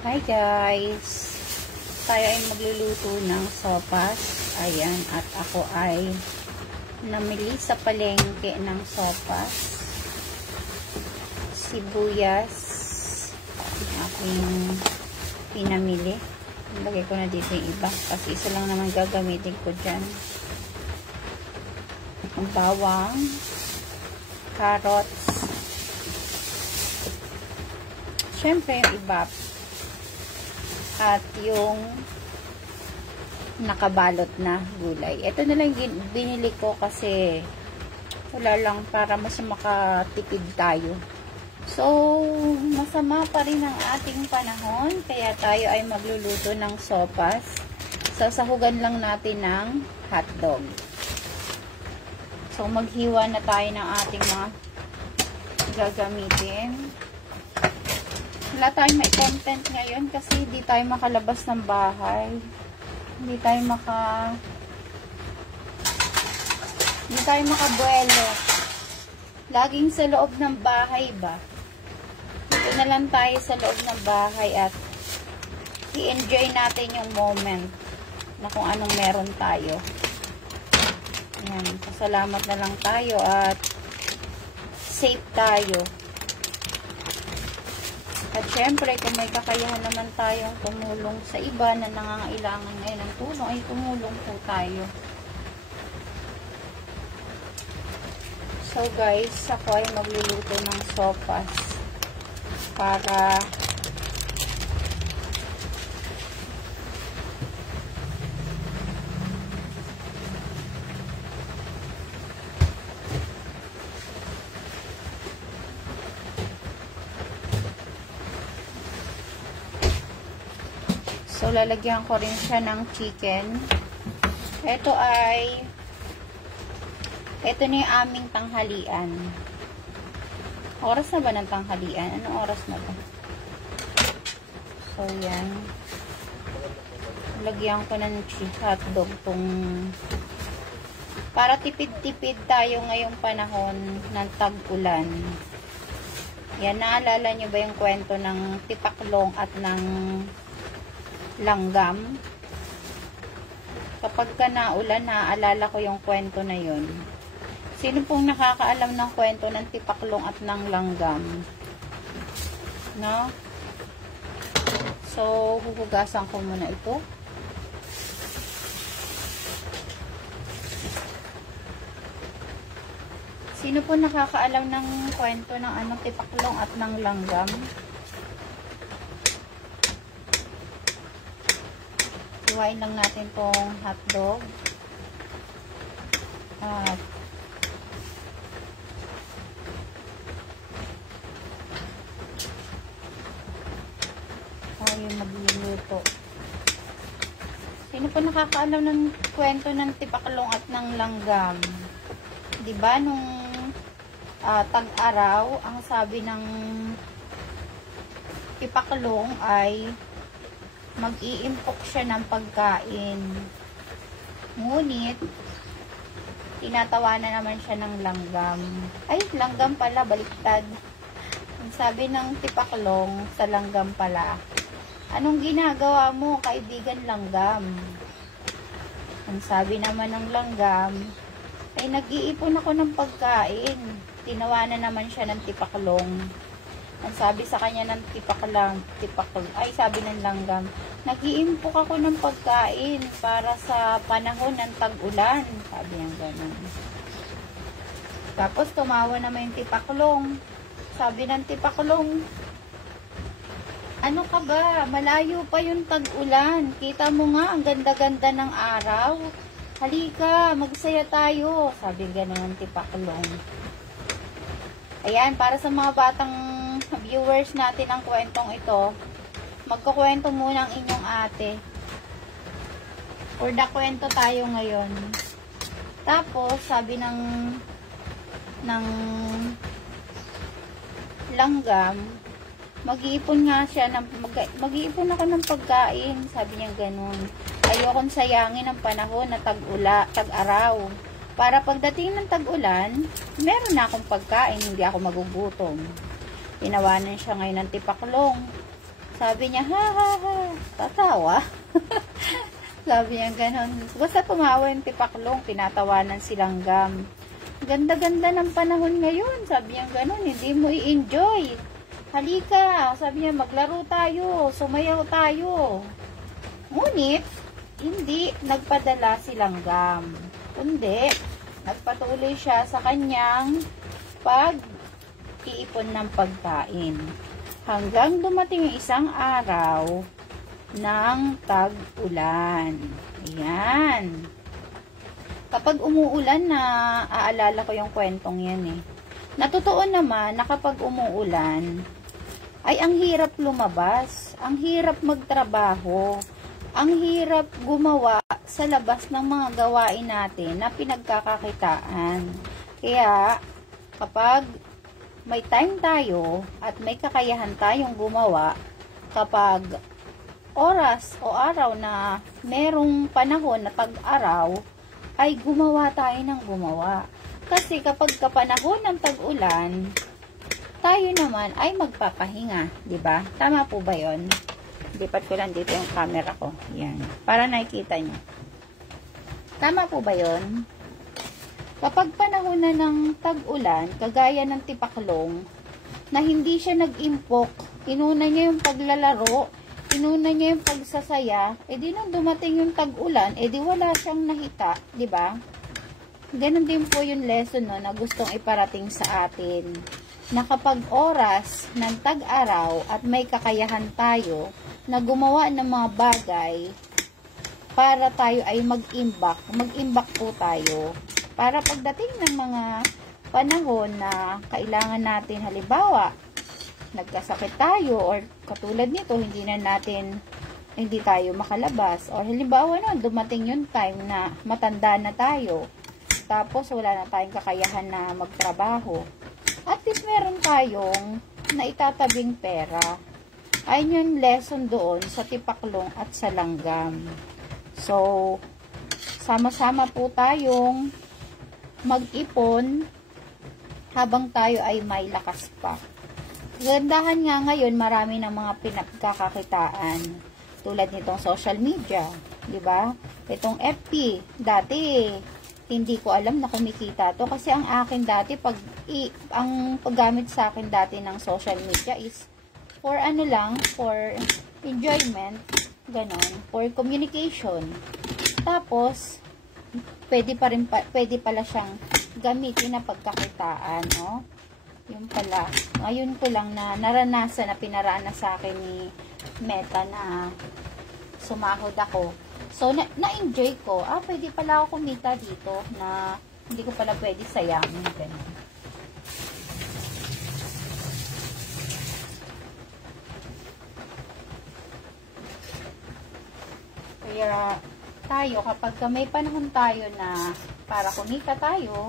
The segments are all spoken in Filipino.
Hi guys! Tayo ay magluluto ng sopas. Ayan, at ako ay namili sa palengke ng sopas. Sibuyas. Aking pinamili. Lagay ko na dito yung iba. Kasi isa lang naman gagamitin ko dyan. Ang bawang. Carrots. Siyempre yung iba. At yung nakabalot na gulay. Ito na lang binili ko kasi wala lang para mas makatipid tayo. So, masama pa rin ang ating panahon. Kaya tayo ay magluluto ng sopas. Sasahugan lang natin ng hotdog. So, maghiwa na tayo ng ating mga gagamitin. Wala tayong may content ngayon kasi hindi tayo makalabas ng bahay. Hindi tayo makabuelo. Laging sa loob ng bahay ba? Dito na lang tayo sa loob ng bahay at i-enjoy natin yung moment na kung anong meron tayo. Ayan, pasalamat na lang tayo at safe tayo. At syempre, kung may kakayahan naman tayong tumulong sa iba na nangangailangan ngayon ng tulong, ay tumulong po tayo. So guys, ako ay magluluto ng sopas para so, lalagyan ko rin siya ng chicken. Ito na yung aming tanghalian. Oras na ba ng tanghalian? Anong oras na ba? So, yan. Lagyan ko ng hotdog para tipid-tipid tayo ngayong panahon ng tag-ulan. Yan, naalala nyo ba yung kwento ng tipaklong at ng langgam? Kapag ka naulan, naaalala ko yung kwento na yun. Sino pong nakakaalam ng kwento ng tipaklong at ng langgam? No? So, huhugasan ko muna ito. Sino po nakakaalam ng kwento ng tipaklong at ng langgam? Iwain lang natin tong hotdog. At tayo magluluto. Sino po nakakaalam ng kwento ng tipaklong at ng langgam? Diba nung tag-araw, ang sabi ng tipaklong ay mag-iimpok siya ng pagkain. Ngunit, tinatawanan naman siya ng langgam. Ay, langgam pala, baliktad. Ang sabi ng tipaklong sa langgam pala, anong ginagawa mo, kaibigan langgam? Ang sabi naman ng langgam, ay nag-iipon ako ng pagkain. Tinawanan naman siya ng tipaklong. Ang sabi sa kanya ng tipaklong, ay sabi ng langgam, nag-iimpok ako ng pagkain para sa panahon ng tag-ulan. Sabi niya gano'n. Tapos tumawa naman yung tipaklong. Sabi ng tipaklong, ano ka ba? Malayo pa yung tag-ulan. Kita mo nga, ang ganda-ganda ng araw. Halika, magsaya tayo. Sabi gano'n ng tipaklong. Ayan, para sa mga batang viewers natin ang kwentong ito, magkukwento muna ang inyong ate. For the kwento tayo ngayon. Tapos, sabi ng langgam, mag-iipon nga siya, mag-iipon ako ng pagkain. Sabi niya ganun. Ayokong sayangin ang panahon na tag-araw. Para pagdating ng tag-ulan, meron na akong pagkain, hindi ako magugutom. Tinawanan siya ngayon ng tipaklong. Sabi niya, ha ha ha, tatawa. Sabi niya ganon. Basta tumawa yung tipaklong, tinatawanan si Langgam. Ganda-ganda ng panahon ngayon. Sabi niya ganon, hindi mo i-enjoy. Halika, sabi niya, maglaro tayo, sumayaw tayo. Ngunit, hindi nagpadala si Langgam. Kundi, nagpatuloy siya sa kanyang pag-iipon ng pagkain. Hanggang dumating yung isang araw ng tag-ulan. Ayan. Kapag umuulan na, aalala ko yung kwentong yan eh. Natotoo naman na kapag umuulan, ay ang hirap lumabas, ang hirap magtrabaho, ang hirap gumawa sa labas ng mga gawain natin na pinagkakakitaan. Kaya, kapag may time tayo at may kakayahan tayong gumawa, kapag oras o araw na merong panahon na tag-araw, ay gumawa tayo ng gumawa. Kasi kapag kapanahon ng tag-ulan, tayo naman ay magpapahinga, di ba? Tama po ba 'yon? Lipat ko lang dito yung camera ko. Yan, para nakikita nyo. Tama po ba 'yon? Kapag panahon na ng tag-ulan, kagaya ng tipaklong, na hindi siya nag-impok, inuna niya yung paglalaro, inuna niya yung pagsasaya, edi nung dumating yung tag-ulan, edi wala siyang nahita, di ba? Ganon din po yung lesson no, na gustong iparating sa atin, na kapag oras ng tag-araw at may kakayahan tayo na gumawa ng mga bagay para tayo ay mag-imbak po tayo. Para pagdating ng mga panahon na kailangan natin, halimbawa, nagkasakit tayo or katulad nito, hindi tayo makalabas. Or halimbawa na, dumating yung time na matanda na tayo. Tapos wala na tayong kakayahan na magtrabaho. At least meron tayong naitatabing pera. Ayun yung lesson doon sa tipaklong at sa langgam. So, sama-sama po tayong mag-ipon habang tayo ay may lakas pa. Gandahan nga ngayon, marami ng mga pinagkakakitaan tulad nitong social media, di ba? Itong FB, dati hindi ko alam na kumikita to kasi ang akin dati ang paggamit sa akin dati ng social media is for ano lang, for enjoyment, ganon, for communication. Tapos pwede pala siyang gamitin na pagkakitaan, no? Yung pala. Ngayon ko lang na naranasan, na pinaranas sa akin ni Meta na sumahod ako. So, na-enjoy ko. Pwede pala ako kumita dito na hindi ko pala pwede sayangin. Ganun. Kaya, tayo, kapag may panahon tayo na para kumita tayo,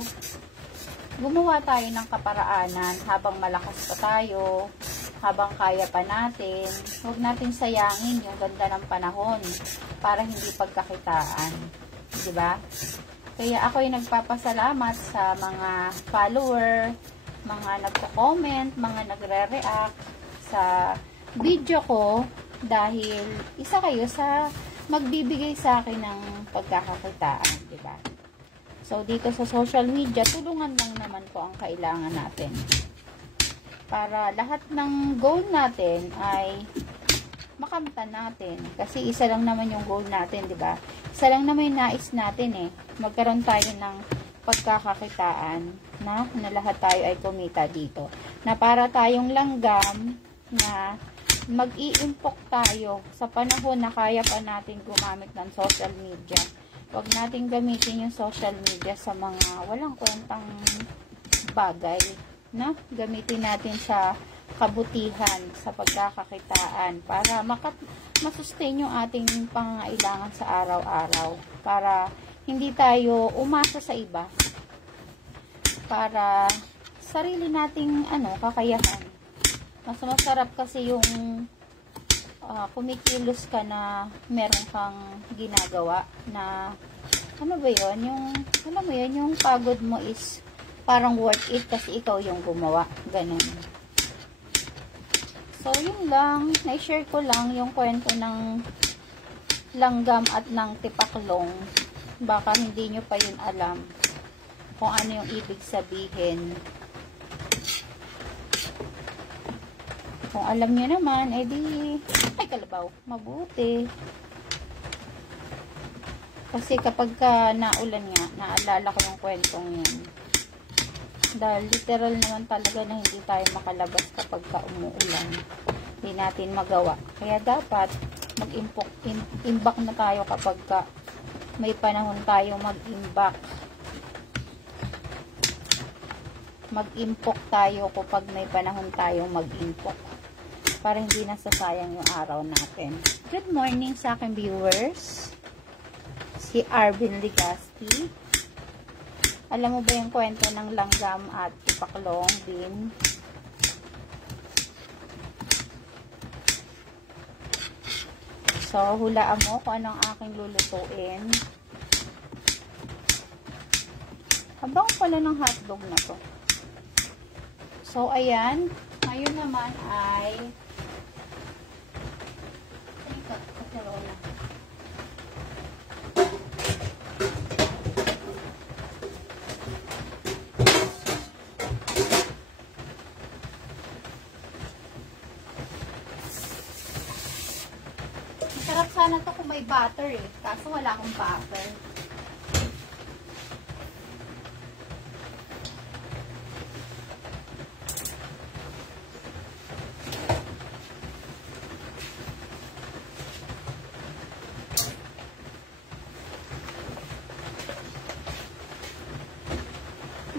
gumawa tayo ng kaparaanan habang malakas pa tayo, habang kaya pa natin. Huwag natin sayangin yung ganda ng panahon para hindi pagkakitaan. Diba? Kaya ako'y nagpapasalamat sa mga follower, mga nagko-comment, mga nagre-react sa video ko dahil isa kayo sa magbibigay sa akin ng pagkakakitaan, diba? So, dito sa social media, tulungan lang naman po ang kailangan natin. Para lahat ng goal natin ay makamtan natin. Kasi isa lang naman yung goal natin, diba? Isa lang naman yung nais natin magkaroon tayo ng pagkakakitaan na lahat tayo ay kumita dito. Na para tayong langgam na mag-iimpok tayo sa panahon na kaya pa natin gumamit ng social media. Huwag natin gamitin yung social media sa mga walang kwentang bagay, na gamitin natin sa kabutihan, sa pagkakakitaan para masustain yung ating pangangailangan sa araw-araw, para hindi tayo umasa sa iba, para sarili nating kakayahan. Mas masarap kasi yung kumikilos ka na meron kang ginagawa na ano ba yun, yung pagod mo is parang worth it kasi ikaw yung gumawa, ganun. So, yun lang. Na-share ko lang yung kwento ng langgam at ng tipaklong. Baka hindi nyo pa yun alam kung ano yung ibig sabihin. Kung alam nyo naman, edi, ay kalabaw, mabuti. Kasi kapag ka naulan nga, naalala ko yung kwentong yun. Dahil literal naman talaga na hindi tayo makalabas kapag ka umuulan. Hindi natin magawa. Kaya dapat mag-imbak na tayo kapag ka may panahon tayo mag-imbak. Mag-impok tayo kapag may panahon tayo mag-impok. Para hindi nasasayang yung araw natin. Good morning sa aking viewers. Si Arvin Legasti. Alam mo ba yung kwento ng langgam at tipaklong din? So, hulaan mo kung anong aking lulutuin. Habang pala ng hotdog na to. So, ayan. Ngayon naman ay katerola. Masarap sana to kung may butter eh. Kaso wala akong butter.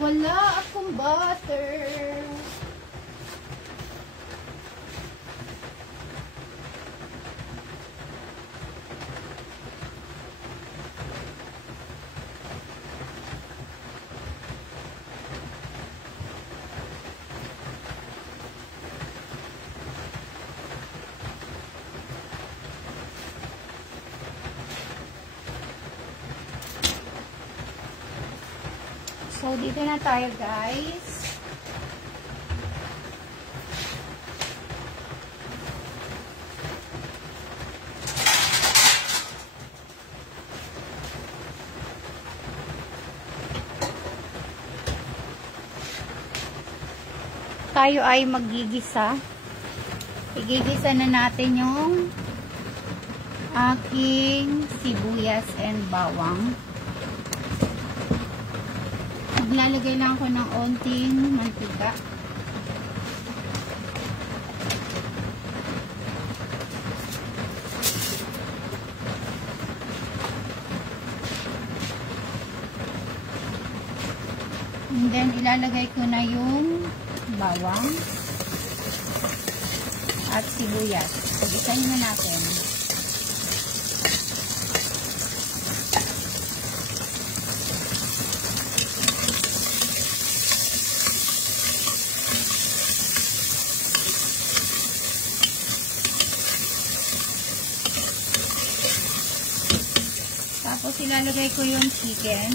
Wala akong butter. So, dito na tayo, guys. Tayo ay maggigisa. Igigisa na natin yung aking sibuyas and bawang. Maglalagay lang ako ng onting mantika. And then, ilalagay ko na yung bawang at sibuyas. Pag-isahin na natin. Tapos, ilalagay ko yung chicken.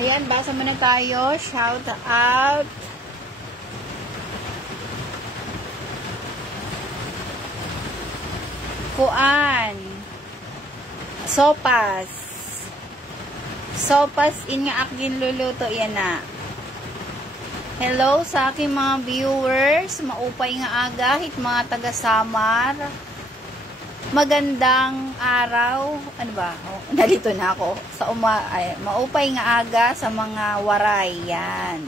Ayan, basa muna tayo. Shout out. Kuan. Sopas. Sopas in nga aking luluto. Yan na. Hello sa aking mga viewers. Maupay nga aga. Hit mga taga-Samar. Magandang araw. Ano ba? Oh, nalito na ako. Sa maupay nga aga sa mga waray. Yan.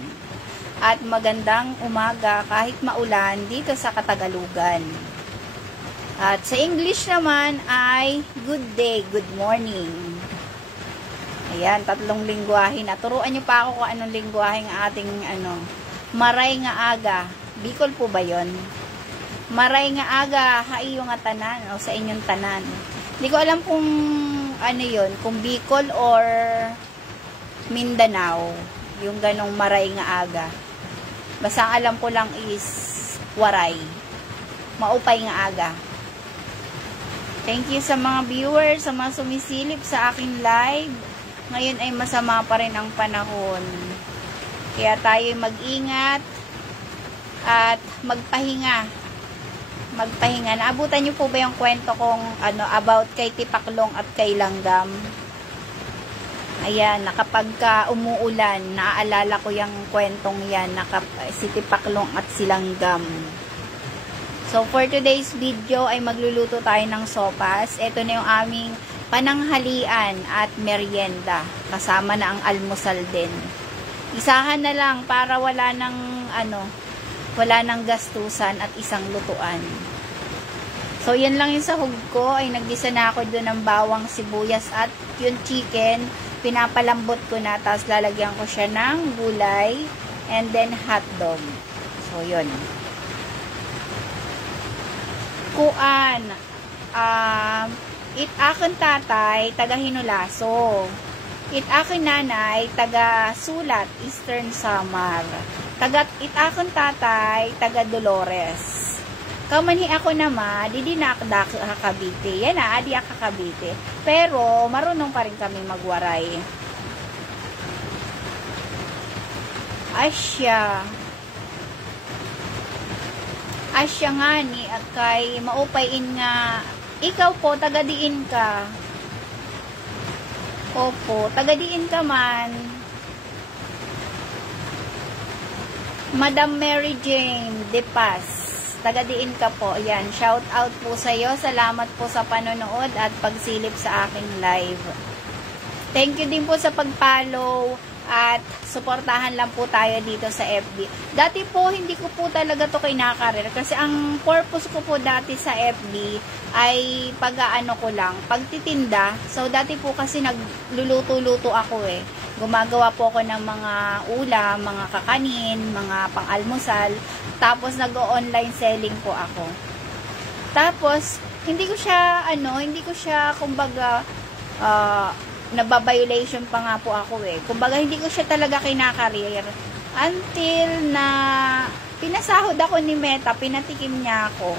At magandang umaga kahit maulan dito sa Katagalugan. At sa English naman ay good day, good morning. Ayan, 3 lingwahe na. Turuan niyo pa ako kung anong lingwahe ng ating maray nga aga. Bicol po ba yon? Maray nga aga, haiyo nga tanan, o sa inyong tanan. Hindi ko alam kung ano yon, kung Bicol or Mindanao, yung ganong maray nga aga. Basta alam ko lang is waray. Maupay nga aga. Thank you sa mga viewers, sa mga sumisilip sa aking live. Ngayon ay masama pa rin ang panahon. Kaya tayo mag-ingat at magpahinga. Naabutan niyo po ba yung kwento kong about kay Tipaklong at kay Langgam? Ayan, kapag umuulan, naaalala ko yung kwentong yan, si Tipaklong at si Langgam. So, for today's video ay magluluto tayo ng sopas. Ito na yung aming pananghalian at merienda. Kasama na ang almusal din. Isahan na lang para wala nang gastusan at isang lutuan. So, yan lang yung sahog ko. Ay naggisa na ako doon ng bawang, sibuyas at yung chicken. Pinapalambot ko na. Tapos lalagyan ko siya ng gulay and then hotdog. So, yun. Kuan. It akin tatay, taga Hinulaso. It akin nanay, taga Sulat, Eastern Samar. It akin tatay, taga Dolores. Kamani ako naman, di nakdak Cavite. Yan na, adi ako Cavite. Pero, marunong pa rin kami magwaray. Asya nga ni, at kay maupayin nga, ikaw po, taga-diin ka. Opo, taga-diin ka man. Madam Mary Jane De Paz, taga-diin ka po. Ayan, shout out po sa iyo. Salamat po sa panonood at pagsilip sa aking live. Thank you din po sa pag-follow at suportahan lang po tayo dito sa FB. Dati po, hindi ko po talaga to kinakarir kasi ang purpose ko po dati sa FB ay pag-aano ko lang, pagtitinda. So, dati po kasi nagluluto-luto ako eh. Gumagawa po ako ng mga ulam, mga kakanin, mga pang-almusal. Tapos, nag-online selling po ako. Tapos, hindi ko siya, kumbaga, nababiolation pa nga po ako eh. Kumbaga, hindi ko siya talaga kinakarir. Until na pinasahod ako ni Meta, pinatikim niya ako.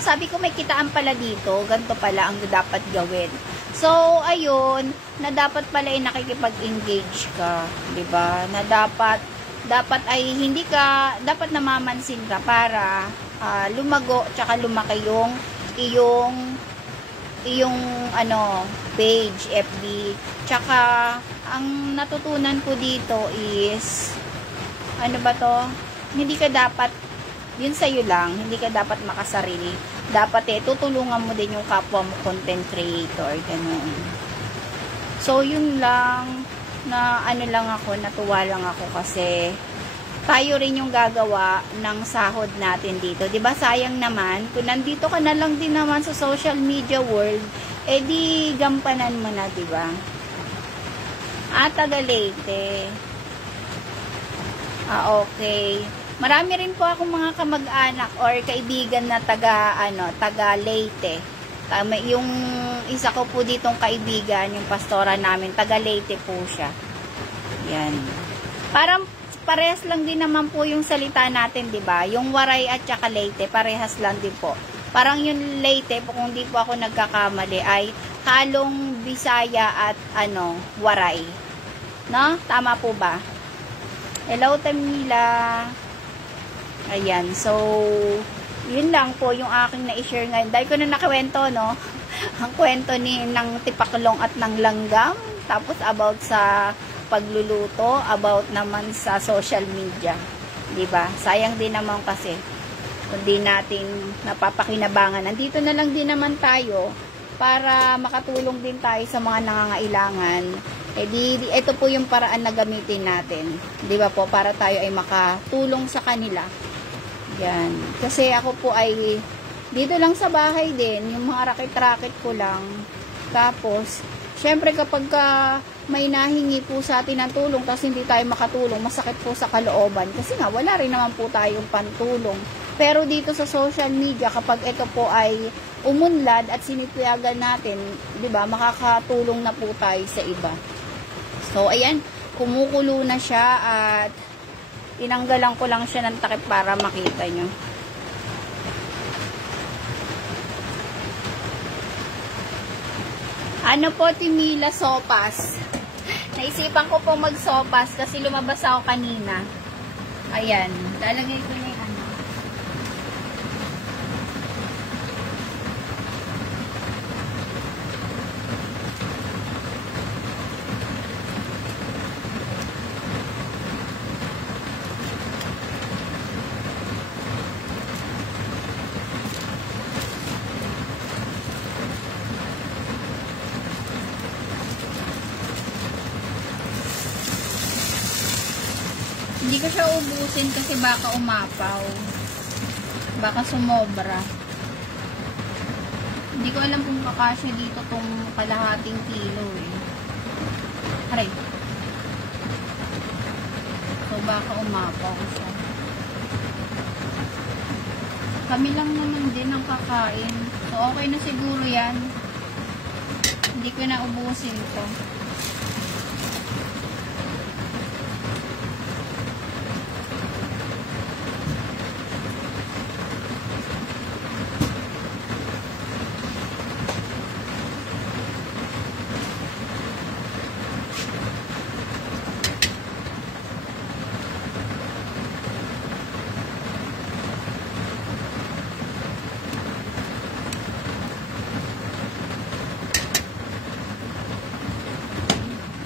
Sabi ko may kitaan pala dito, ganito pala ang dapat gawin. So, ayun, na dapat pala ay nakikipag-engage ka, 'di ba? Na dapat ay hindi ka, dapat namamansin ka para lumago, tsaka lumaki yung page, FB. Tsaka, ang natutunan ko dito is, hindi ka dapat, yun sa'yo lang, hindi ka dapat makasarili. Dapat tutulungan mo din yung kapwa mo content creator, ganun. So, yun lang, natuwa lang ako kasi, tayo rin yung gagawa ng sahod natin dito. 'Di ba? Sayang naman kung nandito ka na lang din naman sa social media world, di gampanan mo na, 'di ba? Taga Leyte. Okay. Marami rin po akong mga kamag-anak or kaibigan na taga Leyte. Yung isa ko po ditong kaibigan, yung pastora namin, taga Leyte po siya. Yan. Parang parehas lang din naman po yung salita natin, 'di ba? Yung Waray at saka Leyte, parehas lang din po. Parang yung Leyte, kung di po ako nagkakamali, ay halong Bisaya at Waray. No? Tama po ba? Hello, Tamila. Ayan. So, yun lang po yung aking na-share ngayon. Dahil ko na nakwento, no? Ang kwento ng tipaklong at ng langgam. Tapos about sa pagluluto, about naman sa social media. Diba? Sayang din naman kasi kung di natin napapakinabangan. Nandito na lang din naman tayo para makatulong din tayo sa mga nangangailangan. Ito po yung paraan na gamitin natin. Diba po? Para tayo ay makatulong sa kanila. Yan. Kasi ako po ay dito lang sa bahay din, yung mga rakit-rakit ko lang. Tapos, syempre kapag may nahingi po sa atin ng tulong, tapos hindi tayo makatulong, masakit po sa kalooban. Kasi nga, wala rin naman po tayong pantulong. Pero dito sa social media, kapag ito po ay umunlad at sinitiyagan natin, di ba, makakatulong na po tayo sa iba. So, ayan, kumukulo na siya at tinanggalan ko lang siya ng takip para makita nyo. Ano po, Timila, sopas. Naisipan ko po mag-sopas kasi lumabas ako kanina. Ayan, lalagay ko na yung hindi ko siya ubusin kasi baka umapaw. Baka sumobra. Hindi ko alam kung kakasya dito tong kalahating kilo eh. Aray. So baka umapaw siya. Kami lang naman din ang kakain. So okay na siguro yan. Hindi ko na ubusin to.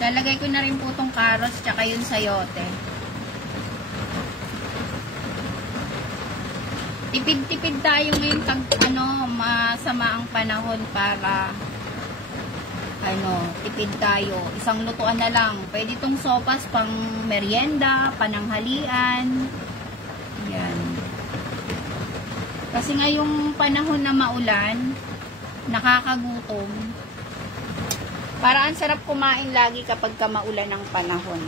Lalagay ko na rin po itong carrots tsaka yung sayote. Tipid-tipid tayo ngayon pag masama ang panahon para tipid tayo. Isang lutuan na lang. Pwede itong sopas pang merienda, pananghalian. Yan. Kasi ngayong panahon na maulan, nakakagutom. Para ang sarap kumain lagi kapag maulan ng panahon.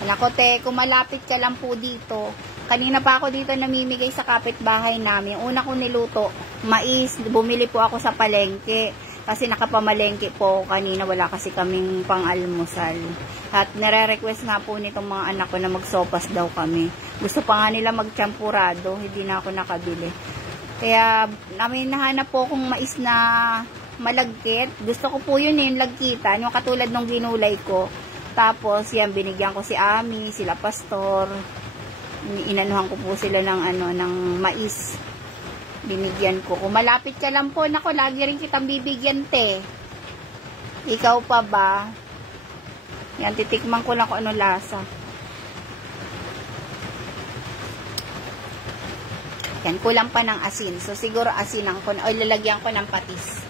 Wala ko te, kung malapit ka lang po dito. Kanina pa ako dito namimigay sa kapitbahay namin. Una ko niluto, mais. Bumili po ako sa palengke. Kasi nakapamalengke po kanina, wala kasi kaming pang-almusal. At nare-request nga po nitong mga anak ko na magsopas daw kami. Gusto pa nga nila magchampurado, hindi na ako nakabili. Kaya namin nahanap po kung mais na malagkit. Gusto ko po yun yung lagkitan, yung katulad ng ginulay ko. Tapos yan, binigyan ko si Ami, sila Pastor. Inanuhan ko po sila ng ng mais. Binigyan ko. Kung malapit ka lang po, nako, lagi rin kitang bibigyan, te. Ikaw pa ba? Yan, titikman ko lang kung ano lasa. Yan, kulang pa ng asin. So, siguro asinan ko, o lalagyan ko ng patis.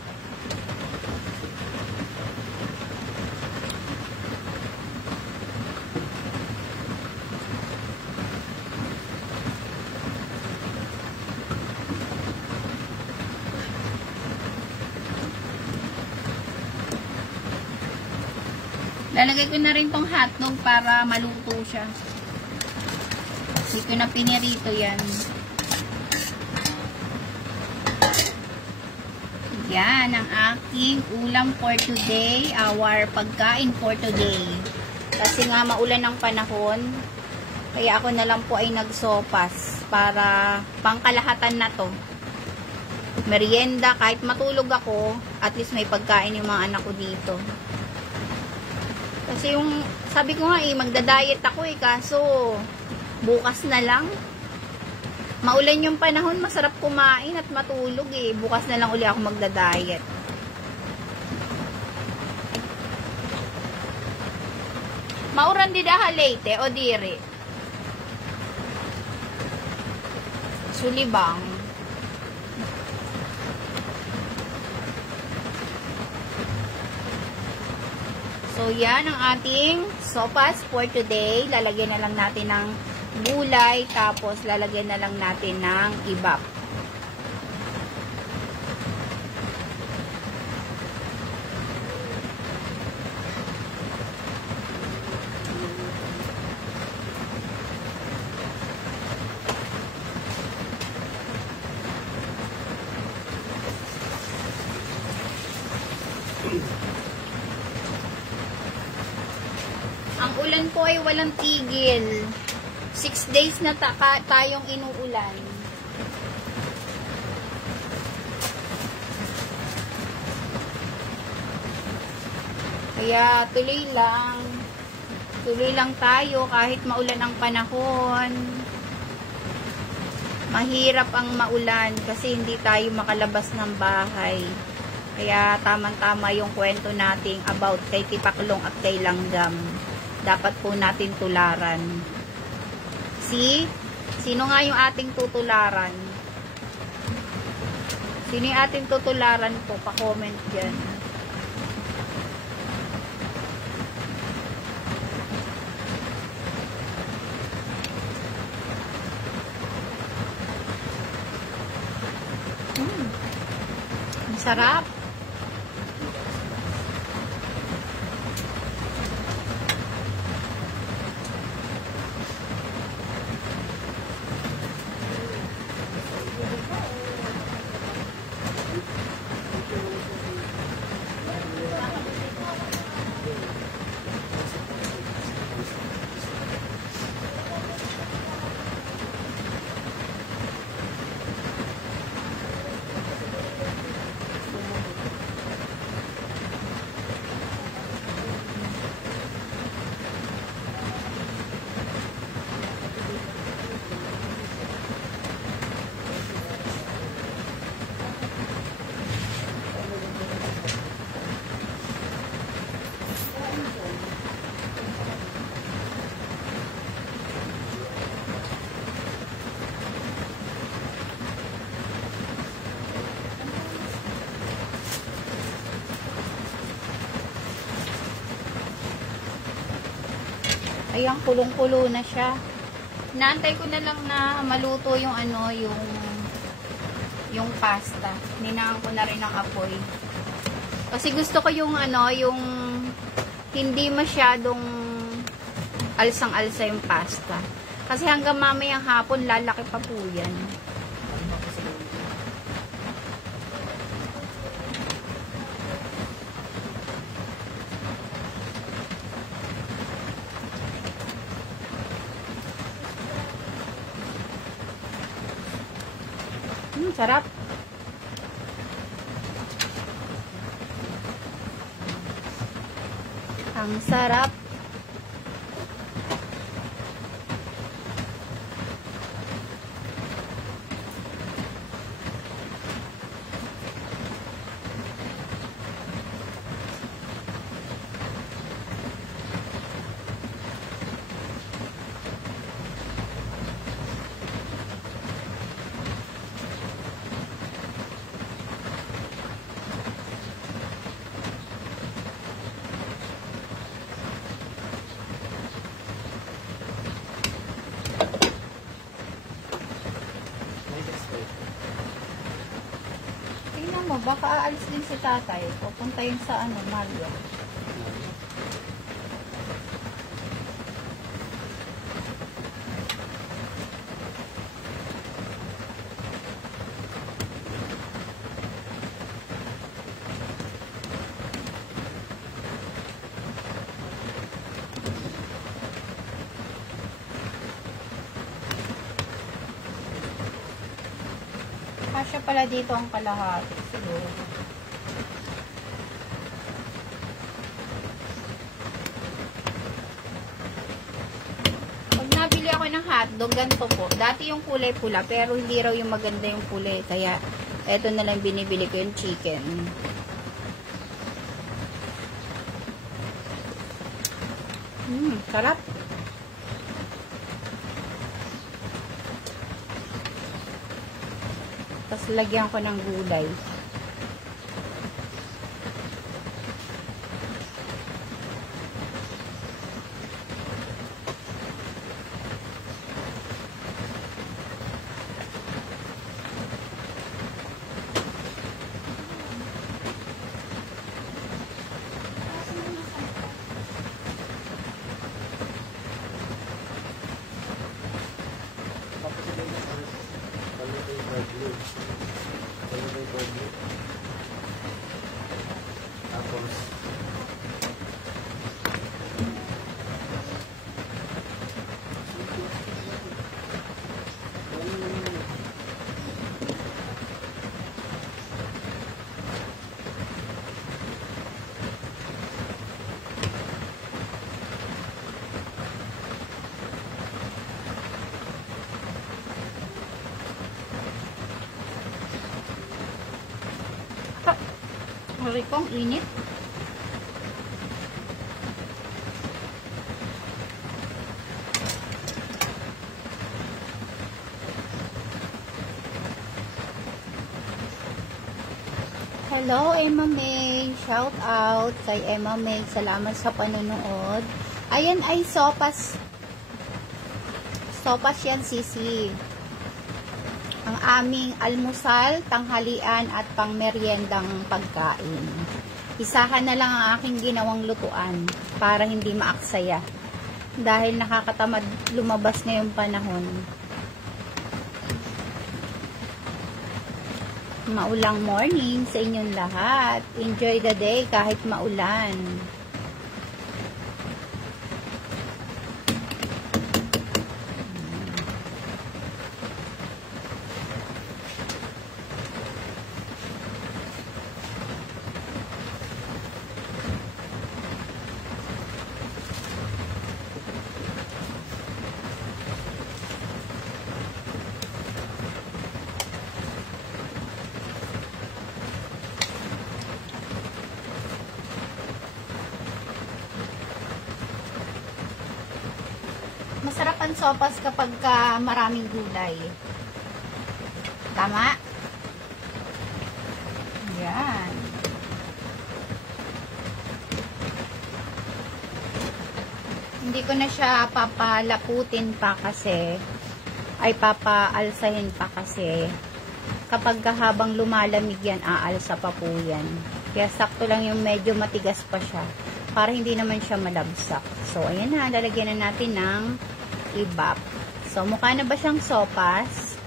Lalagay ko na rin tong hotdog para maluto siya. Hindi ko na pinirito yan. Yan ang aking ulam for today. Our pagkain for today. Kasi nga maulan ng panahon. Kaya ako na lang po ay nagsopas para pangkalahatan na to. Merienda, kahit matulog ako, at least may pagkain yung mga anak ko dito. Kasi yung, sabi ko nga magda-diet ako kaso bukas na lang. Maulan yung panahon, masarap kumain at matulog Bukas na lang uli ako magda-diet. Mauran di daha late o diri. Sulibang. So, yan ang ating sopas for today. Lalagyan na lang natin ng gulay, tapos lalagyan na lang natin ng ibap. Ang ulan po ay walang tigil. 6 days na tayong inuulan. Kaya tuloy lang. Tuloy lang tayo kahit maulan ang panahon. Mahirap ang maulan kasi hindi tayo makalabas ng bahay. Kaya tamang-tama yung kwento nating about kay Tipaklong at kay Langgam. Dapat po natin tularan. Sino nga yung ating tutularan? Sino yung ating tutularan po? Pa-comment dyan. Ang sarap. Ayan, kulong-kulo na siya. Naantay ko na lang na maluto yung yung pasta. Ninaan ko na rin ang apoy. Kasi gusto ko yung yung hindi masyadong alsang-alsa yung pasta. Kasi hanggang mamayang hapon lalaki pa po yan. Sarap. Ang sarap. Baka aalis din si tatay. Pupunta yun sa Mario. Kasya pala dito ang kalahati. Siguro. Pag nabili ako ng hotdog, ganito po. Dati yung kulay pula, pero hindi raw yung maganda yung kulay. Kaya, eto na lang binibili ko yung chicken. Sarap. Tapos lagyan ko ng gulay. Aray ko, ang init. Hello, Emma May. Shout out kay Emma May. Salamat sa panonood. Ayan ay sopas. Sopas yan, sisi. Ang aming almusal, tanghalian at pangmeryendang pagkain. Isahan na lang ang aking ginawang lutuan para hindi maaksaya. Dahil nakakatamad lumabas na yung panahon. Maulang morning sa inyong lahat. Enjoy the day kahit maulan. Masarap ang sopas kapag maraming gulay. Tama? Yan. Hindi ko na siya papalaputin pa kasi, ay papaalsahin pa kasi, kapag habang lumalamig yan, aalsa pa po yan. Kaya sakto lang yung medyo matigas pa siya, para hindi naman siya malabsak. So, ayan na, lalagyan na natin ng ibap. So, mukha na ba siyang sopas?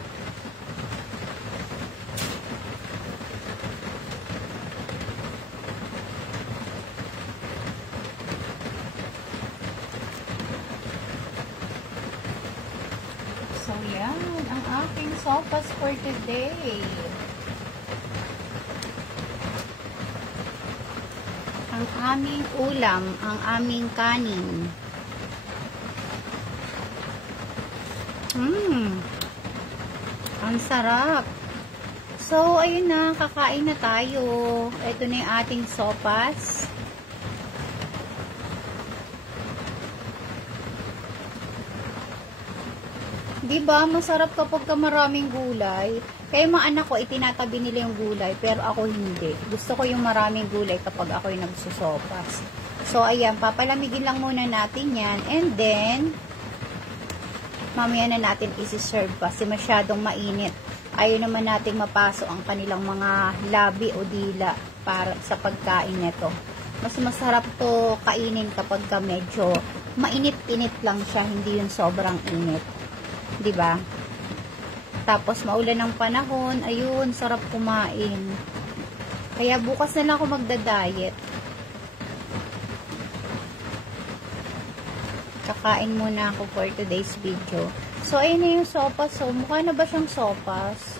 So, yan, ang aking sopas for today. Ang aming ulam, ang aming kanin. Ang sarap. So, ayun na, kakain na tayo. Ito na yung ating sopas. Diba, masarap kapag maraming gulay. Kaya mga anak ko, itinatabi nila yung gulay, pero ako hindi. Gusto ko yung maraming gulay kapag ako'y nagsusopas. So, ayan, papalamigin lang muna natin yan. And then, mamaya na natin isi-serve kasi masyadong mainit. Ayaw naman natin mapaso ang kanilang mga labi o dila para sa pagkain nito. Mas masarap to kainin kapag medyo mainit-init lang siya, hindi yung sobrang init. 'Di ba? Tapos maulan ng panahon, ayun, sarap kumain. Kaya bukas na lang ako magda-diet. Kakain muna ako for today's video. So, ayun na yung sopas. So, mukha na ba siyang sopas?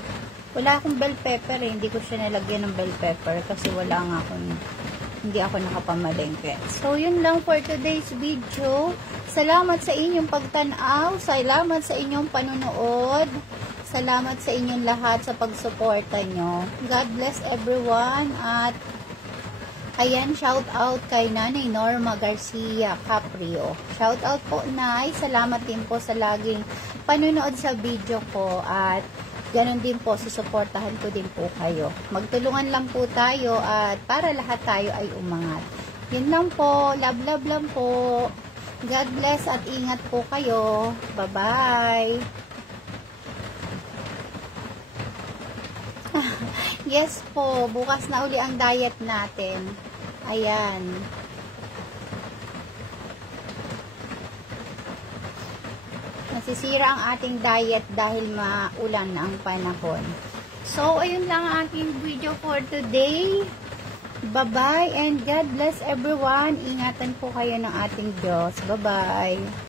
Wala akong bell pepper eh. Hindi ko siya nalagyan ng bell pepper kasi wala nga akong, hindi ako nakapamalengke. So, yun lang for today's video. Salamat sa inyong pagtanaw. Salamat sa inyong panunood. Salamat sa inyong lahat sa pagsuporta nyo. God bless everyone. At ayan, shout out kay Nanay Norma Garcia Caprio. Shout out po, Nay. Salamat din po sa laging panunood sa video ko. At ganun din po, susuportahan ko din po kayo. Magtulungan lang po tayo at para lahat tayo ay umangat. Yun lang po. Love, love lang po. God bless at ingat po kayo. Bye-bye. Yes po, bukas na uli ang diet natin. Ayan. Nasisira ang ating diet dahil maulan na ang panahon. So, ayun lang ang ating video for today. Bye-bye and God bless everyone. Ingatan po kayo ng ating Diyos. Bye-bye.